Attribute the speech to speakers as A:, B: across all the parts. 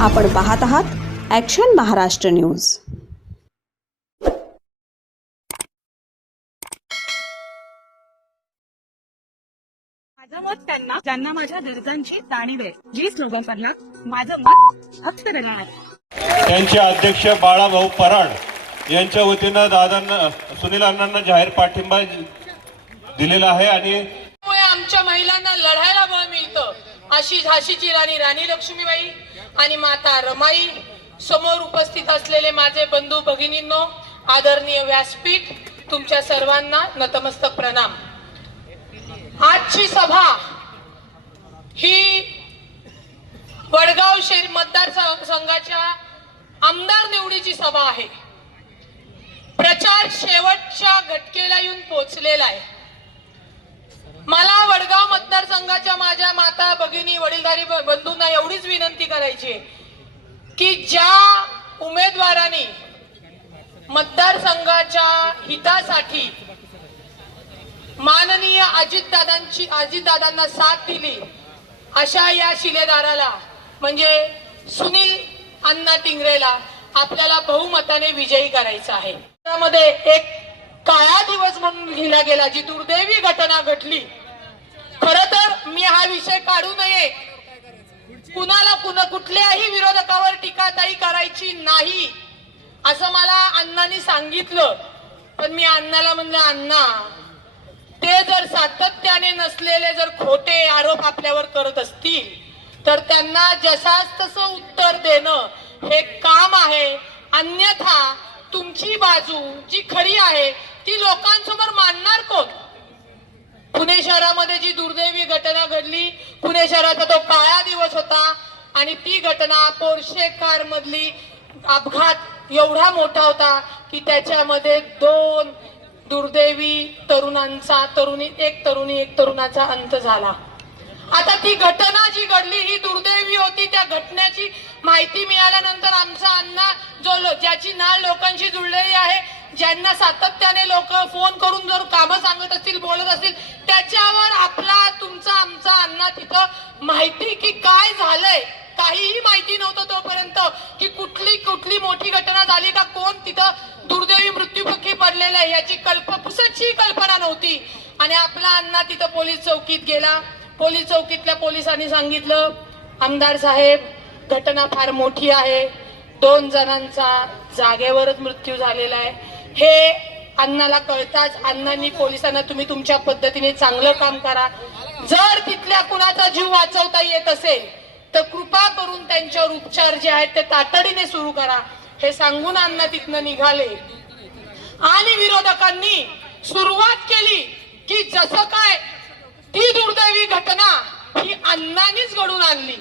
A: आपण पाहत आहात ॲक्शन महाराष्ट्र न्यूज
B: माझं मत त्यांना ज्यांना माझ्या गरजांची जाणीव आहे जी स्लोगनला माझं मत त्यांना आहे
C: त्यांचे अध्यक्ष बाळाभाऊ पराड यांच्या वतीनं दादांना सुनील अण्णांना जाहीर पाठिंबा दिलेला आहे आणि
D: आमच्या महिलांना लढायला बळ मिळतं. अशी झाशीची राणी राणी लक्ष्मीबाई आणि माता रमाई समोर उपस्थित असलेले माझे बंधू भगिनींनो आदरणीय व्यासपीठ तुमच्या सर्वांना नतमस्तक प्रणाम. आजची सभा ही वडगाव शहर मतदार संघाच्या आमदार निवडीची सभा आहे. प्रचार शेवटच्या घटकेला येऊन पोहोचलेला आहे. मला वडगाव मतदारसंघाच्या माझ्या माता भगिनी वडीलधारी ब- बंधूंना एवढीच विनंती करायची आहे की ज्या उमेदवारांनी मतदारसंघाच्या हितासाठी माननीय अजितदादांची अजितदादांना साथ दिली अशा या शिलेदाराला म्हणजे सुनील अण्णा टिंगरेला आपल्याला बहुमताने विजयी करायचं आहे. त्यामध्ये एक काळा दिवस म्हणून लिहिला गेला जी दुर्दैवी घटना घडली. खर तर मी हा विषय काढू नये. कुणाला कुणा कुठल्याही विरोधकावर टीकाताई करायची नाही असं मला अण्णांनी सांगितलं. पण मी अण्णाला म्हणलं अण्णा ते जर सातत्याने नसलेले जर खोटे आरोप आपल्यावर करत असतील तर त्यांना जसाच तसं उत्तर देणं हे काम आहे. अन्यथा तुमची बाजू जी खरी आहे ती लोकांसमोर मांडणार कोण? पुणे शहरामध्ये जी दुर्दैवी घटना घडली पुणे शहराचा तो काळा दिवस होता आणि ती घटना पोर्शे कार मधली अपघात एवढा मोठा होता की त्याच्यामध्ये दोन दुर्दैवी तरुणांचा तरुणी एक तरुणी एक तरुणाचा अंत झाला. आता ती घटना जी घडली ही दुर्दैवी होती त्या घटनेची माहिती मिळाल्या जो लो- ज्याची नाळ लोकांशी जुळलेली आहे ज्यांना सातत्याने लोक फोन करून जर कामं सांगत असतील बोलत असतील त्याच्यावर आपला तुमचा आमचा अण्णा तिथं माहिती की काय झालंय? काहीही माहिती नव्हतं तोपर्यंत की कुठली कुठली मोठी घटना झाली का कोण तिथं दुर्दैवी मृत्यूमुखी पडलेलं आहे याची कल्प पुसटची कल्पना नव्हती. आणि आपला अण्णा तिथं पोलीस चौकीत गेला. पोलीस चौकीतल्या पोलिसांनी सांगितलं आमदार साहेब घटना फार मोठी आहे. दोन जणांचा जागेवरच मृत्यू झालेला आहे. हे अण्णाला कळताच अण्णांनी पोलिसांना तुम्ही तुमच्या पद्धतीने चांगलं काम करा. जर तिथल्या कुणाचा जीव वाचवता येत असेल तर कृपा करून त्यांच्यावर उपचार जे आहेत ते तातडीने सुरू करा. हे सांगून अण्णा तिथनं निघाले. आणि विरोधकांनी सुरुवात केली की जसं काय ती दुर्दैवी घटना ही अण्णांनीच घडून आणली.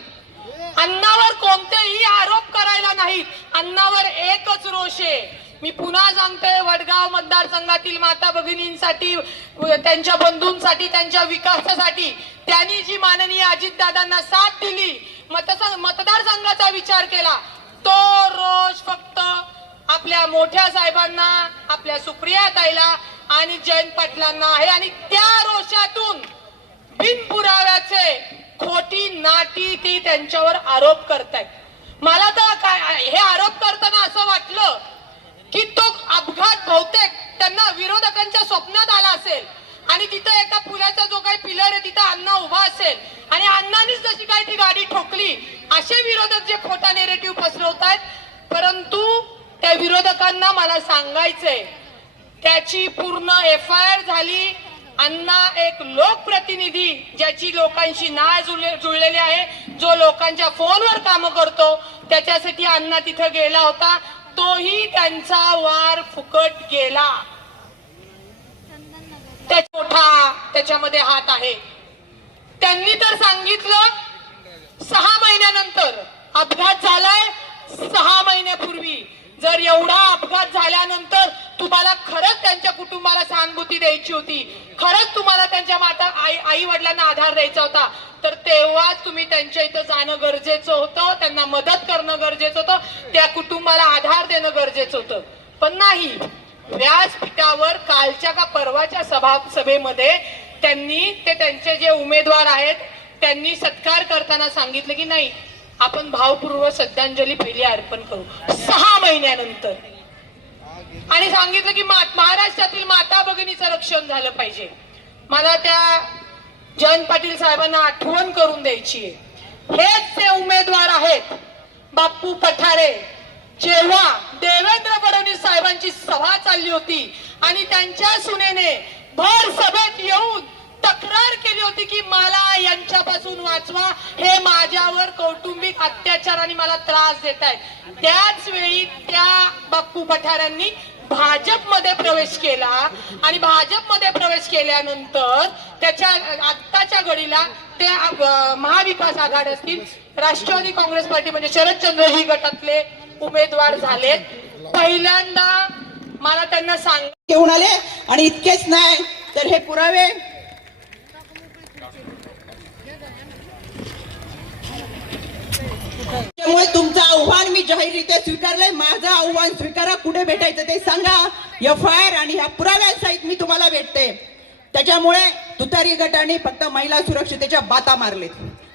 D: अण्णावर कोणतेही आरोप करायला नाहीत. अण्णावर एकच रोष आहे. मी पुन्हा सांगतोय वडगाव मतदारसंघातील माता भगिनींसाठी त्यांच्या बंधूंसाठी त्यांच्या विकासासाठी त्यांनी जी माननीय अजितदादांना साथ दिली मतसंघ मतदारसंघाचा विचार केला तो रोष फक्त आपल्या मोठ्या साहेबांना आपल्या सुप्रिया ताईला आणि जयंत पाटलांना आहे. आणि त्या रोषातून बिनपुराव्याचे खोटी नाटी ती त्यांच्यावर आरोप करतायत. मला तर काय हे आरोप करताना असं वाटलं की तो अपघात बहुतेक त्यांना विरोधकांच्या स्वप्नात आला असेल. आणि तिथं एका पुलाचा जो काही पिलर आहे तिथं अण्णा उभा असेल. आणि अण्णानीच जशी काय ती गाडी ठोकली असे विरोधक जे खोटा नेरेटिव्ह पसरवत आहेत परंतु त्या विरोधकांना मला सांगायचंय त्याची पूर्ण एफ आय आर झाली अण्णा एक लोकप्रतिनिधी ज्याची लोकांशी नाळ जुळले- जुळलेली आहे जो लोकांच्या फोनवर काम करतो त्याच्यासाठी अण्णा तिथं गेला होता. तोही त्यांचा वार फुकट गेला. त्या मोठा त्याच्यामध्ये हात आहे. त्यांनी तर सांगितलं सहा महिन्यानंतर अपघात झालाय. सहा महिन्यापूर्वी जर एवढा अपघात झाल्यानंतर तुम्हाला खरंच त्यांच्या कुटुंबाला सहानुभूती द्यायची होती. खरंच तुम्हाला त्यांच्या माता आई आई वडिलांना आधार द्यायचा होता. तर तेव्हाच तुम्ही त्यांच्या इथं जाणं गरजेचं होतं त्यांना मदत करणं गरजेचं होतं त्या कुटुंबाला आधार देणं गरजेचं होतं. पण नाही व्यासपीठावर कालच्या का परवाच्या सभा सभेमध्ये त्यांनी ते त्यांचे जे उमेदवार आहेत त्यांनी सत्कार करताना सांगितलं की नाही आपण भावपूर्व श्रद्धांजली पहिली अर्पण करू. सहा महिन्यानंतर. आणि सांगितलं की मा- महाराष्ट्रातील माता भगिनीचं रक्षण झालं पाहिजे. मला त्या जयंत पाटील साहेबांना आठवण करून द्यायची आहे. हेच ते उमेदवार आहेत बाप्पू पठारे. जेव्हा देवेंद्र फडणवीस साहेबांची सभा चालली होती आणि त्यांच्या सुनेने भर सभेत येऊन तक्रार केली होती की मला यांच्यापासून वाचवा हे माझ्यावर कौटुंबिक अत्याचार आणि मला त्रास देत आहे त्याच वेळी त्या बाप्पू पठाऱ्यांनी भाजपमध्ये प्रवेश केला आणि भाजपमध्ये प्रवेश केल्यानंतर त्याच्या आत्ताच्या घडीला ते महाविकास आघाडी असतील राष्ट्रवादी काँग्रेस पार्टी म्हणजे शरदचंद्र ही गटातले उमेदवार झालेत. पहिल्यांदा मला त्यांना सांग
E: घेऊन आले आणि इतकेच नाही तर हे पुरावे त्यामुळे तुमचं आव्हान मी जाहीररित्या स्वीकारलंय. माझं आव्हान स्वीकारा कुठे भेटायचं ते सांगा. एफ आय आर आणि ह्या पुराव्यांसहित मी तुम्हाला भेटते. त्याच्यामुळे तुतारी गटाने फक्त महिला सुरक्षितेच्या बाता मारलेत.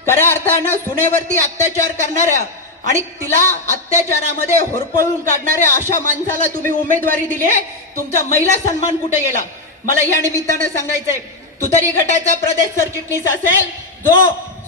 E: खऱ्या अर्थानं सुनेवरती अत्याचार करणाऱ्या आणि तिला अत्याचारामध्ये होरपळून काढणाऱ्या अशा माणसाला तुम्ही उमेदवारी दिली आहे. तुमचा महिला सन्मान कुठे गेला? मला या निमित्तानं सांगायचंय तुतारी गटाचा प्रदेश सरचिटणीस असेल जो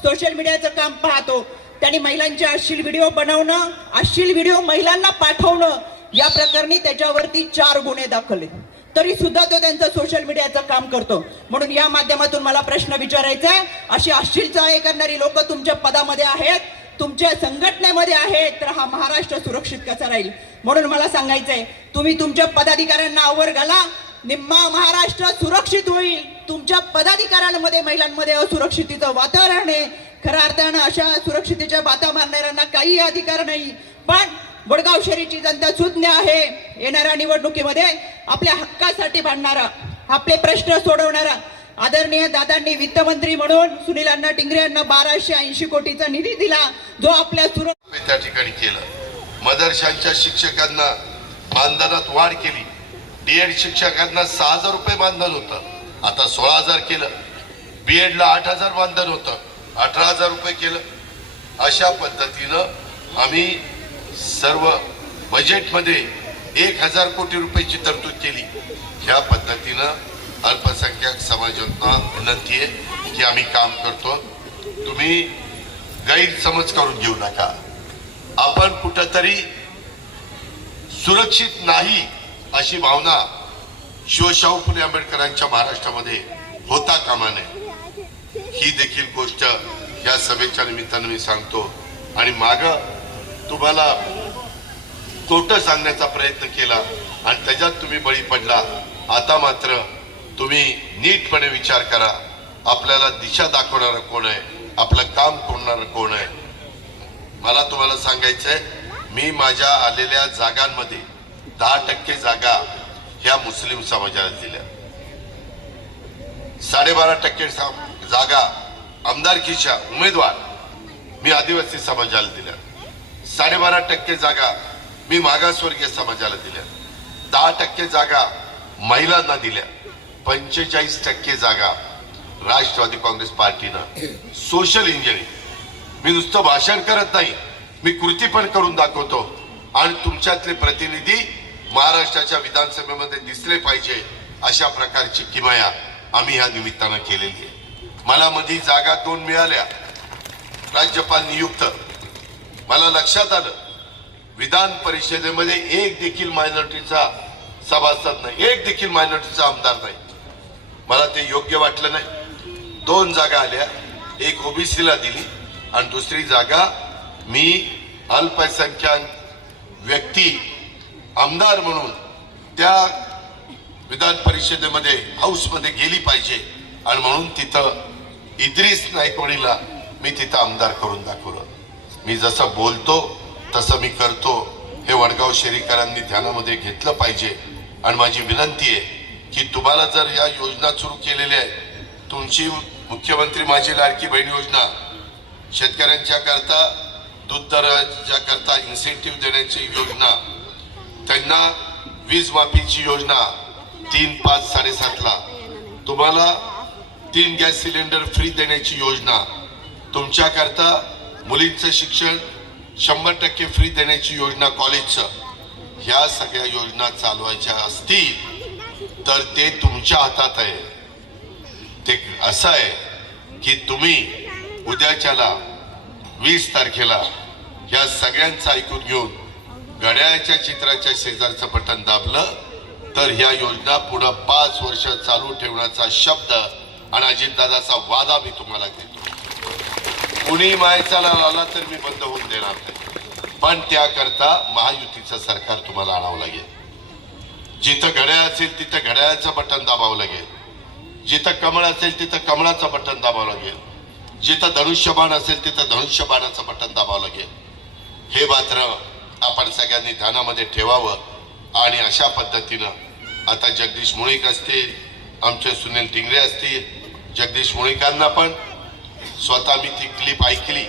E: सोशल मीडियाचं काम पाहतो. त्यांनी महिलांचे अश्लील व्हिडिओ बनवणं अश्लील व्हिडिओ महिलांना पाठवणं या प्रकरणी त्याच्यावरती चार गुन्हे दाखल आहेत. तरी सुद्धा तो त्यांचं सोशल मीडियाचं काम करतो. म्हणून या माध्यमातून मला प्रश्न विचारायचा आहे अशी अश्लील चाळे करणारी लोक तुमच्या पदामध्ये आहेत तुमच्या संघटनेमध्ये आहेत तर हा महाराष्ट्र सुरक्षित कसा राहील? म्हणून मला सांगायचंय तुम्ही तुमच्या पदाधिकाऱ्यांना आवर घाला निम्मा महाराष्ट्र सुरक्षित होईल. तुमच्या पदाधिकाऱ्यांमध्ये महिलांमध्ये असुरक्षितेचं वातावरण आहे. खऱ्या अर्थानं अशा सुरक्षितेच्या बाता मारणाऱ्यांना काही अधिकार नाही. पण वडगाव शहरीची जनता सुज्ञ आहे. येणाऱ्या निवडणुकीमध्ये आपल्या हक्कासाठी भांडणारा आपले प्रश्न सोडवणारा आदरणीय दादांनी वित्तमंत्री म्हणून सुनील अण्णा टिंगरे यांना बाराशे ऐंशी कोटीचा निधी दिला जो आपल्या सुरक्षित
F: त्या ठिकाणी केला. मदरशांच्या शिक्षकांना मानधनात वाढ केली. डीएड शिक्षकांना सहा हजार रुपये मानधन होतं. आता सोळा हजार केलं. बीएडला आठ हजार मानधन होतं. अठरा हजार रुपये केलं. अशा पद्धतीनं आम्ही सर्व बजेटमध्ये एक हजार कोटी रुपयाची तरतूद केली. ह्या पद्धतीनं अल्पसंख्याक समाजांना विनंती आहे की आम्ही काम करतो. तुम्ही गैरसमज करून घेऊ नका. आपण कुठंतरी सुरक्षित नाही अशी भावना शिवशाहू फुले आंबेडकरांच्या महाराष्ट्रामध्ये होता कामा नये. ही देखील गोष्ट या सभेच्या निमित्तानं मी सांगतो. आणि माग तुम्हाला तोट सांगण्याचा प्रयत्न केला आणि त्याच्यात तुम्ही बळी पडला. आता मात्र तुम्ही नीटपणे विचार करा. आपल्याला दिशा दाखवणारं कोण आहे? आपलं काम करणारं कोण आहे? मला तुम्हाला सांगायचंय मी माझ्या आलेल्या जागांमध्ये दहा टक्के जागा ह्या मुस्लिम समाजाला दिल्या. साडेबारा टक्के जागा आमदारकीच्या उमेदवार मी आदिवासी समाजाला दिल्या. साडेबारा टक्के जागा मी मागासवर्गीय समाजाला दिल्या. दहा टक्के जागा महिलांना दिल्या. पंचेचाळीस टक्के जागा राष्ट्रवादी काँग्रेस पार्टीनं. Social engineering. मी नुसतं भाषण करत नाही. मी कृती पण करून दाखवतो. आणि तुमच्यातले प्रतिनिधी महाराष्ट्राच्या विधानसभेमध्ये दिसले पाहिजे अशा प्रकारची किमया आम्ही ह्या निमित्तानं केलेली आहे. मला मधी जागा दोन मिळाल्या. राज्यपाल नियुक्त. मला लक्षात आलं. विधान परिषदेमध्ये एक देखील मायनॉरिटीचा सभासद नाही. एक देखील मायनॉरिटीचा आमदार नाही. मला ते योग्य वाटलं नाही. दोन जागा आल्या. एक ओबीसीला दिली आणि दुसरी जागा मी अल्पसंख्याक व्यक्ती आमदार म्हणून त्या विधान परिषदेमध्ये हाऊसमध्ये गेली पाहिजे. आणि म्हणून तिथं इद्रिस नायकवडीला मी तिथं आमदार करून दाखवलं. मी जसं बोलतो तसं मी करतो. हे वडगाव शहरीकरांनी ध्यानामध्ये घेतलं पाहिजे. आणि माझी विनंती आहे की तुम्हाला जर या योजना सुरू केलेल्या आहेत तुमची मुख्यमंत्री माझी लाडकी बहीण योजना शेतकऱ्यांच्या करता दूध दराच्या करता इन्सेंटिव्ह देण्याची योजना त्यांना वीज माफीची योजना तीन पाच साडेसातला तुम्हाला तीन गॅस सिलेंडर फ्री देण्याची योजना. तुमच्याकरता मुलींचं शिक्षण शंभर टक्के फ्री देण्याची योजना कॉलेजचं ह्या सगळ्या योजना चालवायच्या असतील तर ते तुमच्या हातात आहे. ते असं आहे की तुम्ही उद्याच्याला वीस तारखेला या सगळ्यांचं ऐकून घेऊन घड्याळ्याच्या चित्राच्या शेजारचं बटन दाबलं तर ह्या योजना पुढं पाच वर्ष चालू ठेवण्याचा शब्द आणि अजितदादाचा वादा मी तुम्हाला देतो. कुणी मायचाला लावला तर मी बंद होऊन देणार नाही. पण त्याकरता महायुतीचं सरकार तुम्हाला आणावं लागेल. जिथं घड्याळ असेल तिथं घड्याळाचं बटन दाबावं लागेल. जिथं कमळ असेल तिथं कमळाचं बटन दाबावं लागेल. जिथं धनुष्यबाण असेल तिथं धनुष्यबाणाचं बटन दाबावं लागेल. हे मात्र आपण सगळ्यांनी ध्यानामध्ये ठेवावं आणि अशा पद्धतीनं आता जगदीश मुळीक असतील आमचे सुनील टिंगरे असतील जगदीश मुळीकांना पण स्वतः मी ती क्लिप ऐकली.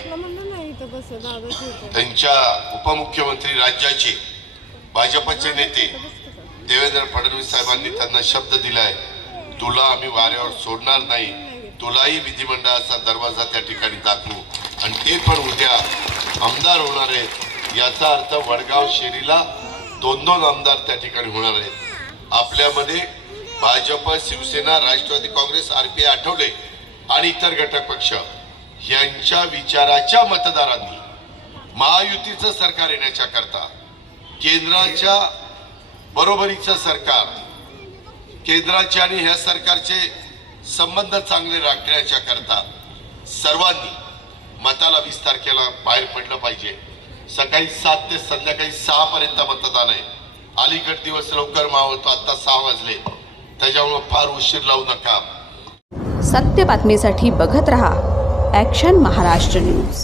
F: त्यांच्या उपमुख्यमंत्री राज्याचे भाजपचे नेते देवेंद्र फडणवीस साहेबांनी त्यांना शब्द दिलाय तुला आम्ही वाऱ्यावर सोडणार नाही. तुलाही विधिमंडळाचा दरवाजा त्या ठिकाणी दाखवू. आणि ते पण उद्या आमदार होणार आहेत. याचा अर्थ वडगाव शेरीला दोन दोन आमदार त्या ठिकाणी होणार आहेत. आपल्यामध्ये भाजप शिवसेना राष्ट्रवादी काँग्रेस आरपीआय आठवले आणि इतर घटक पक्ष यांच्या विचाराच्या मतदारांनी महायुतीचं सरकार येण्याच्या करता केंद्राच्या बरोबरीचं सरकार केंद्राचे आणि ह्या सरकारचे संबंध चांगले राखण्याच्या करता सर्वांनी मताला वीस तारखेला बाहेर पडलं पाहिजे. सकाळी सात ते संध्याकाळी सहा पर्यंत मतदान आहे. अलीकड दिवस लवकर मावळतो आता सहा वाजले. त्याच्यामुळे फार उशीर लावू नका.
A: सत्य बातमीसाठी बघत रहा ॲक्शन महाराष्ट्र न्यूज